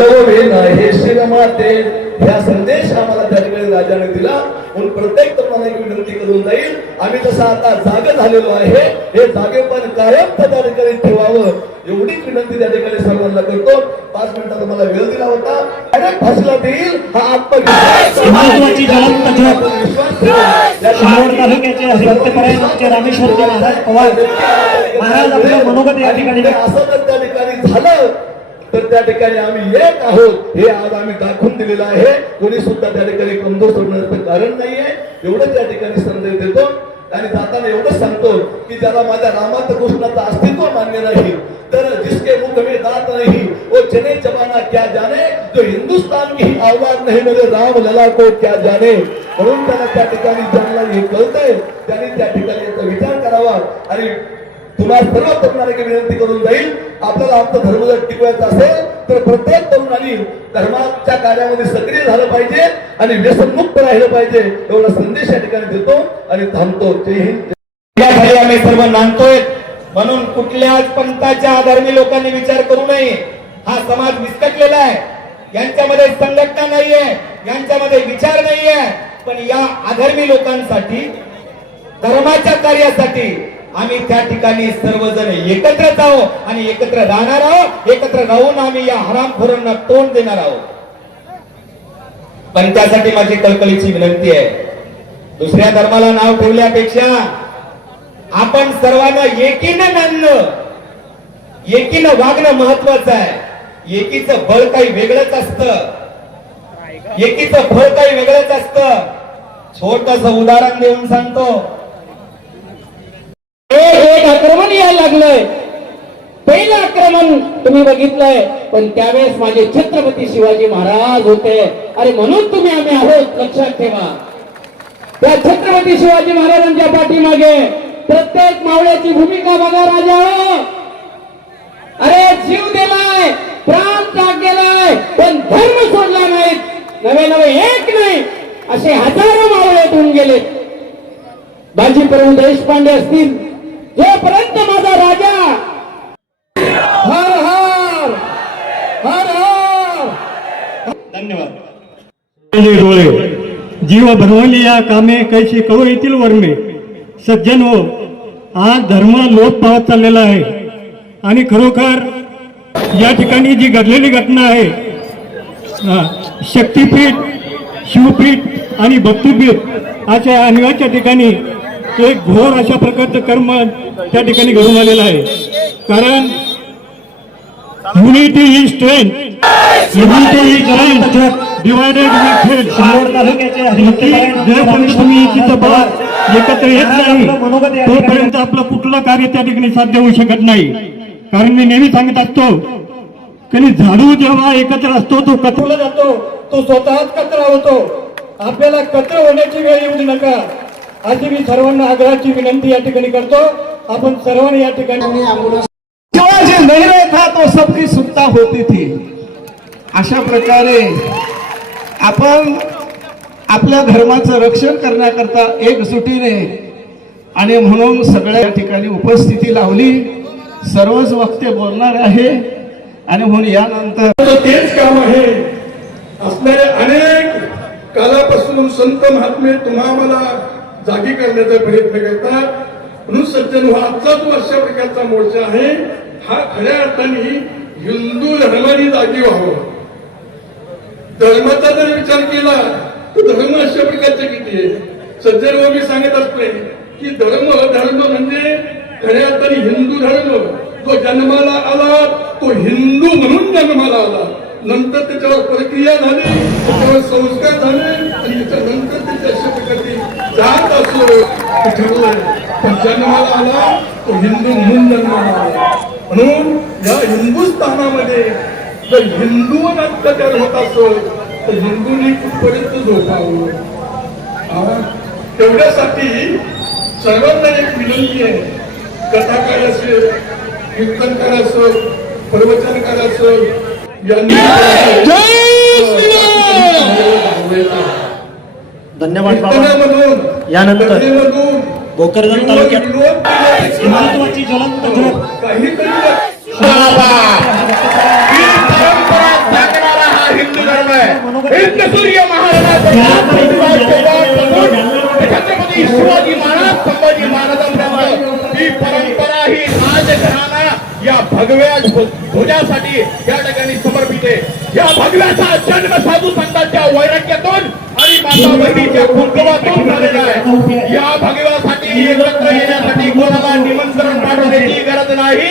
हे ह्या संदेश आम्हाला त्या ठिकाणी राजाने दिला. म्हणून प्रत्येक तरुणाला एक विनंती करून जाईल. आम्ही जसं आता जाग झालेलो आहे हे जागे पण कायम त्या ठिकाणी ठेवावं. एवढीच विनंती त्या ठिकाणी सर्वांना करतो. पाच मिनिटाचा मला वेळ दिला होता. आणि फसला देईल हा आत्मविश्वास. तालुक्याचे रामेश्वरचे महाराज पवार. महाराज आपलं मनोगत या ठिकाणी असं त्या ठिकाणी झालं. तर त्या ठिकाणी आम्ही एक आहोत. हे आज आम्ही दाखवून दिलेलं आहे. कोणी सुद्धा त्या ठिकाणी कमजोर सोडण्याचं कारण नाहीये. एवढं त्या ठिकाणी संदेश देतो. आणि जाताना एवढंच सांगतो की ज्याला माझ्या रामात कृष्णाचं अस्तित्व मान्य नाही तर जिसके मुख में दात नहीं वो चने जमाना क्या जाने? जो हिंदुस्तान की आवाज नहीं मेरे राम लला को क्या जाने? म्हणून त्याला त्या ठिकाणी ज्यांना हे कळतंय त्यांनी त्या ठिकाणी याचा विचार करावा. आणि तुम्हाला सर्व तरुणांना विनंती करून जाईल. आपल्याला आमचा धर्म जर टिकवायचा असेल तर प्रत्येक तरुणांनी धर्माच्या कार्यामध्ये सक्रिय झालं पाहिजे आणि व्यसनमुक्त राहिलं पाहिजे एवढा संदेश या ठिकाणी देतो आणि थांबतो. जय हिंद. आम्ही सर्व नांदतोय. म्हणून कुठल्याच पंथाच्या आधारणी लोकांनी विचार करू नये. हा समाज विस्कटलेला आहे. यांच्यामध्ये संघटना नाहीये यांच्यामध्ये विचार नाहीये. पण या आधर्मी लोकांसाठी धर्माच्या कार्यासाठी आम्ही त्या ठिकाणी सर्वजण एकत्रच आहोत आणि एकत्र राहणार आहोत. एकत्र राहून आम्ही या हरामखोरांना तोंड देणार आहोत. पण त्यासाठी माझी कळकळीची विनंती आहे. दुसऱ्या धर्माला नाव ठेवल्यापेक्षा आपण सर्वांना एकीनं नांदणं एकीनं वागणं महत्वाचं आहे. एकीचं बळ काही वेगळंच असतं. एकीचं फळ काही वेगळंच असतं. छोटस उदाहरण देऊन सांगतो. एक एक आक्रमण यायला लागलंय. पहिलं आक्रमण तुम्ही बघितलंय पण त्यावेळेस माझे छत्रपती शिवाजी महाराज होते. अरे म्हणून तुम्ही आम्ही आहोत लक्षात ठेवा. त्या छत्रपती शिवाजी महाराजांच्या पाठीमागे प्रत्येक मावळ्याची भूमिका बघा राजा. अरे जीव दिलाय प्राण त्याग गेलाय पण धर्म सोडला नाहीत नवे नवे एक नाही. असे हजारो मावळे होऊन गेले बाजी प्रभू देशपांडे असतील जोपर्यंत माझा राजा हर हर हर हर. धन्यवाद. डोळे जीव भरवली या कामे कैसे कळू येतील वर्मे सज्जन हो आज धर्म लोप पावत चाललेला आहे. आणि खरोखर या ठिकाणी जी घडलेली घटना आहे हा, शक्तीपीठ शिवपीठ आणि भक्तीपीठ अशा अनिवाच्या ठिकाणी एक घोर अशा प्रकारचं कर्म त्या ठिकाणी घडून आलेलं आहे. कारण युनिटी ही strength unity he strength divided we fail Shirod तालुक्याचे जर तुम्ही इच्छित बळ एकत्र येत नाही. तोपर्यंत आपलं कुठलं कार्य त्या ठिकाणी साध्य होऊ शकत नाही. कारण मी नेहमी सांगत असतो की झाडू जेव्हा एकत्र असतो तो कचरला जातो तो स्वतःच कचरा होतो. आपल्याला कचरा होण्याची वेळ येऊ नका. अशी मी सर्वांना आग्रहाची विनंती या ठिकाणी करतो. आपण सर्वांनी या ठिकाणी शिवाजी नहीं रहता तो सबकी सुनता होती थी अशा प्रकारे आपण आपल्या धर्माचं रक्षण करण्याकरता एकजुटीने आणि म्हणून सगळ्या ठिकाणी उपस्थिती लावली. सर्वच वक्ते बोलणार आहे. आणि म्हणून यानंतर तेच काम आहे. असणारे अनेक कालापासून संत महात्मे तुम्हा मला जागी करण्याचा प्रयत्न करतात. म्हणून सज्जन हा आजचा जो अशा प्रकारचा मोर्चा आहे. हा खऱ्या अर्थाने हिंदू धर्माने जागी व्हावं. धर्माचा जर विचार केला तर धर्म अशा प्रकारचे किती आहे? सज्जन मी सांगत असते की धर्म धर्म म्हणजे खऱ्या अर्थाने हिंदू धर्म. जो जन्माला आला तो हिंदू म्हणून जन्माला आला. नंतर त्याच्यावर प्रक्रिया झाली त्याच्यावर संस्कार झाले आणि त्याच्यानंतर त्याच्या अशा प्रकारे जात असो ते ठरलंय पण जन्माला आला तो हिंदू म्हणून जन्माला आला. म्हणून या हिंदुस्थानामध्ये जर हिंदूवर अत्याचार होत असेल तर हिंदूंनी कुठपर्यंत झोपावं? हा? तेवढ्यासाठी सर्वांना एक विनंती आहे. कथाकार असेल कीर्तनकार असेल प्रवचनकार असेल यांनी धन्यवाद. यानंतर तालुक्यात. ज्वलंत शिवाजी महाराज संभाजी ही परंपरा ही राजघराणा या भगव्या ध्वजासाठी या ठिकाणी समर्पित आहे या भगव्याचा जन्म साधू संतांच्या वैराग्यातून आणि माता बहिणीच्या कुंकवातून झालेला आहे या भगव्या एकत्र येण्यासाठी कोणाला निमंत्रण पाठवण्याची गरज नाही.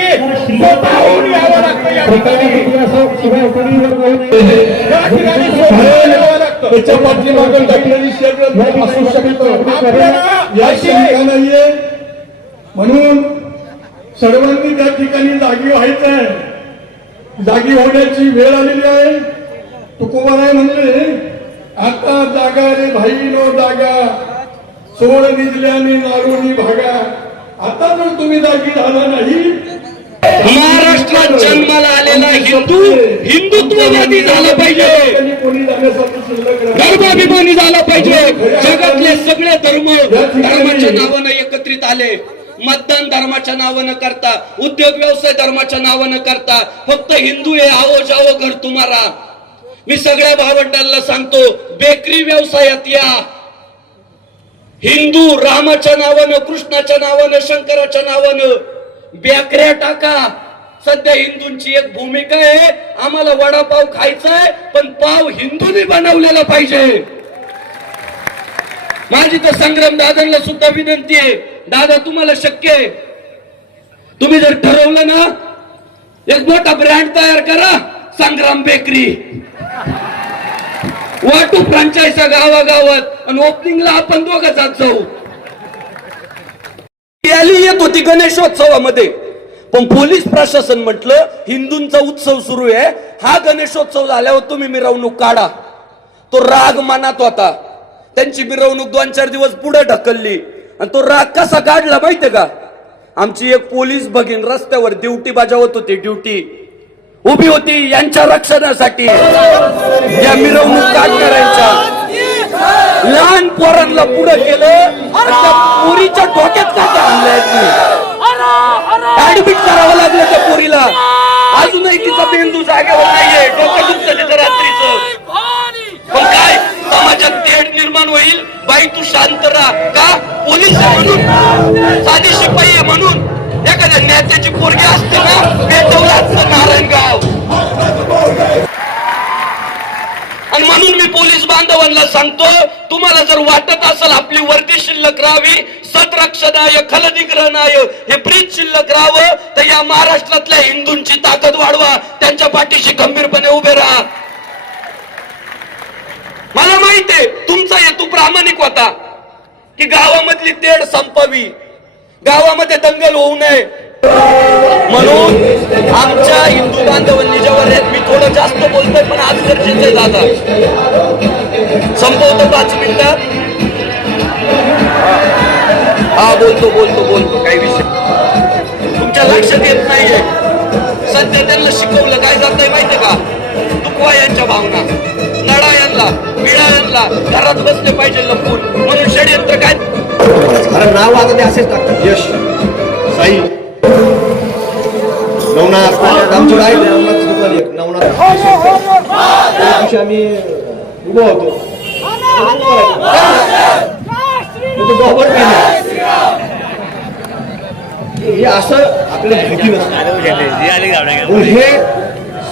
स्वतःहून यावं लागतं या ठिकाणी. या ठिकाणी स्वतःहून यावं लागतं. त्याच्या पाठीमागं टाकलेली असू शकतं. या शंका नाहीये. म्हणून सर्वांनी त्या ठिकाणी जागी व्हायचं आहे जागी होण्याची वेळ आलेली आहे. तुकोबाराय म्हणले आता जागा रे भाई नो जागा. सोड निजल्याने नारोनी भागा. आता जर तुम्ही जागी झाला नाही. महाराष्ट्रात जन्माला आलेला हिंदू हिंदुत्ववादी झाला पाहिजे. त्यांनी कोणी जाण्यासाठी शिल्लक राहिलं. धर्माभिमानी झाला पाहिजे. जगातले सगळे धर्म धर्माच्या नावानं एकत्रित आले. मतदान धर्माच्या नावानं करता. उद्योग व्यवसाय धर्माच्या नावानं करता. फक्त हिंदू हे आवो जावो घर तुम्हारा मी सगळ्या भावंडांना सांगतो बेकरी व्यवसायात या. हिंदू रामाच्या नावानं कृष्णाच्या नावानं शंकराच्या नावानं ब्याकऱ्या टाका. सध्या हिंदूंची एक भूमिका आहे आम्हाला वडापाव खायचा आहे पण पाव हिंदूंनी बनवलेला पाहिजे. माझी तर संग्राम दादांना सुद्धा विनंती आहे. दादा तुम्हाला शक्य आहे? तुम्ही जर ठरवलं ना एक मोठा ब्रँड तयार करा संग्राम बेकरी. वाटू फ्रँचायसा गावागावात. आणि ओपनिंगला आपण दोघं जात जाऊ. रॅली येत होती गणेशोत्सवामध्ये. पण पोलीस प्रशासन म्हटलं हिंदूंचा उत्सव सुरू आहे. हा गणेशोत्सव झाल्यावर तुम्ही मिरवणूक काढा. तो राग मनात होता. त्यांची मिरवणूक दोन चार दिवस पुढे ढकलली. आणि तो राग कसा काढला माहितीये का? आमची एक पोलीस भगिन रस्त्यावर ड्युटी बजावत होती ड्युटी. उभी होती यांच्या रक्षणासाठी. या मिरवणूक करायच्या? लहान पोरांना पुढे केलं आणि त्या पोरीच्या डोक्यात का त्या आणलंय ऍडमिट करावं लागलं त्या पोरीला. अजूनही तिचा मेंदू जागेवर नाहीये. डोकं दुखत तिचं पण काय? समाजात तेढ निर्माण होईल. बाई तू शांत राहा. का? पोलीस आहे म्हणून. साधी शिपाई आहे म्हणून. एखाद्या नेत्याची पोरगी असते ना पेटवलं असतं नारायणगाव आणि म्हणून मी पोलीस बांधवांना सांगतो तुम्हाला जर वाटत असेल आपली वर्दी शिल्लक राहावी सतरक्षणाय खलदिग्रहणाय हे ब्रीज शिल्लक राहावं तर या महाराष्ट्रातल्या हिंदूंची ताकद वाढवा त्यांच्या पाठीशी खंबीरपणे उभे राहा. मला माहीत आहे तुमचा हेतू प्रामाणिक होता की गावामधली तेढ संपावी. गावामध्ये दंगल होऊ नये. म्हणून आमच्या हिंदू बांधवांनी जेव्हा रे- मी थोडं जास्त बोलतोय पण आज गरजेचे दादा. संपवतो पाच मिनिटात हा बोलतो बोलतो बोलतो. काही विषय तुमच्या लक्षात येत नाहीये. सध्या त्यांना शिकवलं काय जात माहितीये का? दुखवा यांच्या भावना. नडा यांना विळा यांना घरात बसले पाहिजे लपून. म्हणून षडयंत्र काय? अरे नाव आता ते असेच टाकतात यश. साई. नवनाथ. आमच्याकडे आहे. दुकान एक नवनाथ त्या दिवशी आम्ही उभं होतो. हे असं नसतं पण हे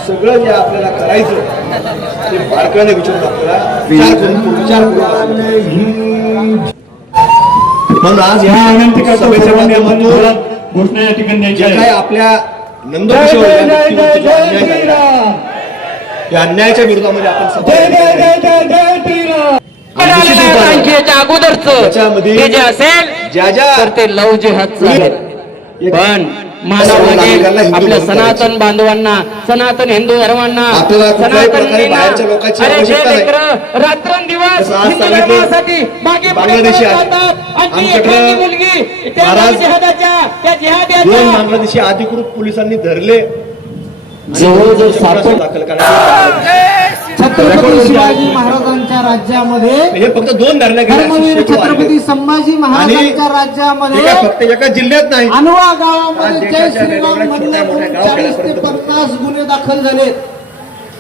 सगळं जे आपल्याला करायचं ते बारकाने विचारून आपल्याला विचार करून विचार करून म्हणून आज या विनंती करतो सर्वांनी आपण घोषणा या ठिकाणी द्यायची जे काय आपल्या नंदकिशोर या जो अन्यायाच्या विरोधामध्ये आपण अगोदरच. त्याच्यामध्ये ते जे असेल ज्या ज्या तर ते लव आहे. एक- पण मानवाने आपल्या सनातन बांधवांना सनातन हिंदू धर्मांना रात्रंदिवस हिंदू धर्मासाठी मागे मुलगी बांगलादेशी अधिकृत पोलिसांनी धरले. जवळजवळ सापड दाखल करण्यात छत्रपती शिवाजी महाराजांच्या राज्यामध्ये हे फक्त दोन धर्मवीर छत्रपती. संभाजी महाराजांच्या राज्यामध्ये फक्त एका जिल्ह्यात नाही. अनवा गावामध्ये जय श्रीराम गाव चाळीस ते पन्नास गुन्हे दाखल झाले.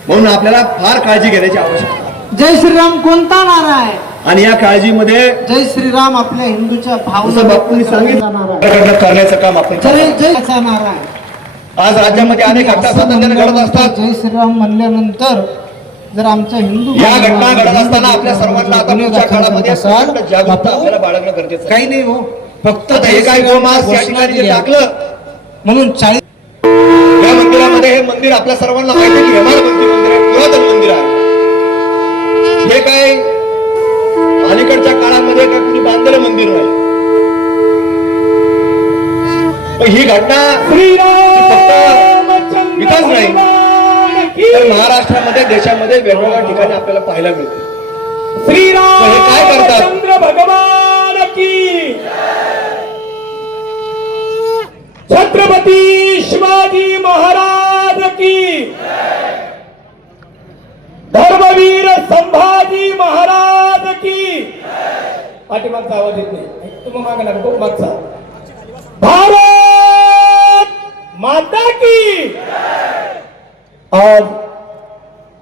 म्हणून आपल्याला फार काळजी घेण्याची आवश्यकता. जय श्रीराम कोणता नारा आहे? आणि या काळजीमध्ये जय श्रीराम आपल्या हिंदूच्या बापूंनी सांगितलं करण्याचं काम आपण. जयचा नारा आहे. आज राज्यामध्ये अनेक घडत असतात. जय श्रीराम म्हणल्यानंतर जर आमच्या हिंदू या घटना घडत असताना आपल्या सर्वांना आता पुढच्या काळामध्ये जागरूकता आपल्याला बाळगणं गरजेचं. काही नाही हो फक्त आता हे काय गोमास या ठिकाणी जे टाकलं. म्हणून चाळीस या मंदिरामध्ये हे मंदिर आपल्या सर्वांना माहिती आहे. की हेमाडपंथी मंदिर आहे पुरातन मंदिर आहे. हे काय अलीकडच्या काळामध्ये काय कुणी बांधलेलं मंदिर नाही. पण ही घटना फक्त इथंच नाही. तर महाराष्ट्रामध्ये देशामध्ये वेगवेगळ्या ठिकाणी आपल्याला पाहायला मिळते. श्रीराम हे काय करतात? चंद्र भगवान की छत्रपती शिवाजी महाराज की धर्मवीर संभाजी महाराज की पाठीमागचा आवाज येत नाही. तुम्ही मागे लागतो मागचा. भारत माता की आज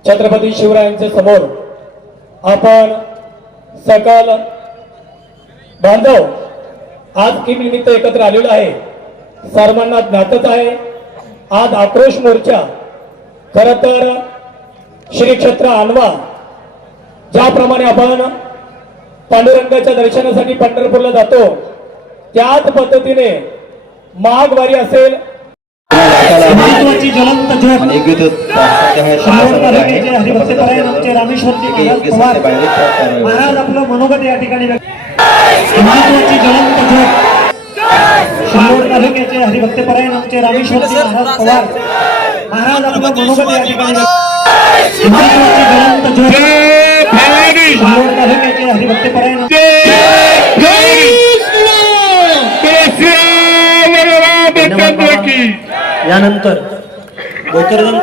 छत्रपती शिवरायांच्या समोर आपण सकल बांधव आज की निमित्त एकत्र आलेलो आहे सर्वांना ज्ञातच आहे आज आक्रोश मोर्चा खर तर श्री क्षेत्र आणवा ज्याप्रमाणे आपण पांडुरंगाच्या दर्शनासाठी पंढरपूरला जातो त्याच पद्धतीने महागवारी असेल महत्वाची ज्वलंत परायण आमचे रामेश्वरजी पवार. महाराज आपलं मनोगत या ठिकाणी महत्वाची ज्वलंत ज्योत शिल्लोड तालुक्याचे हरिभक्त परायण आमचे रामेश्वरजी महाराज पवार. महाराज आपलं मनोगत या ठिकाणी व्यक्त- महत्वाची ज्वलंत ज्योत शिल्लोड तालुक्याचे हरिभक्त परायण आमचे यानंतर भोकरदन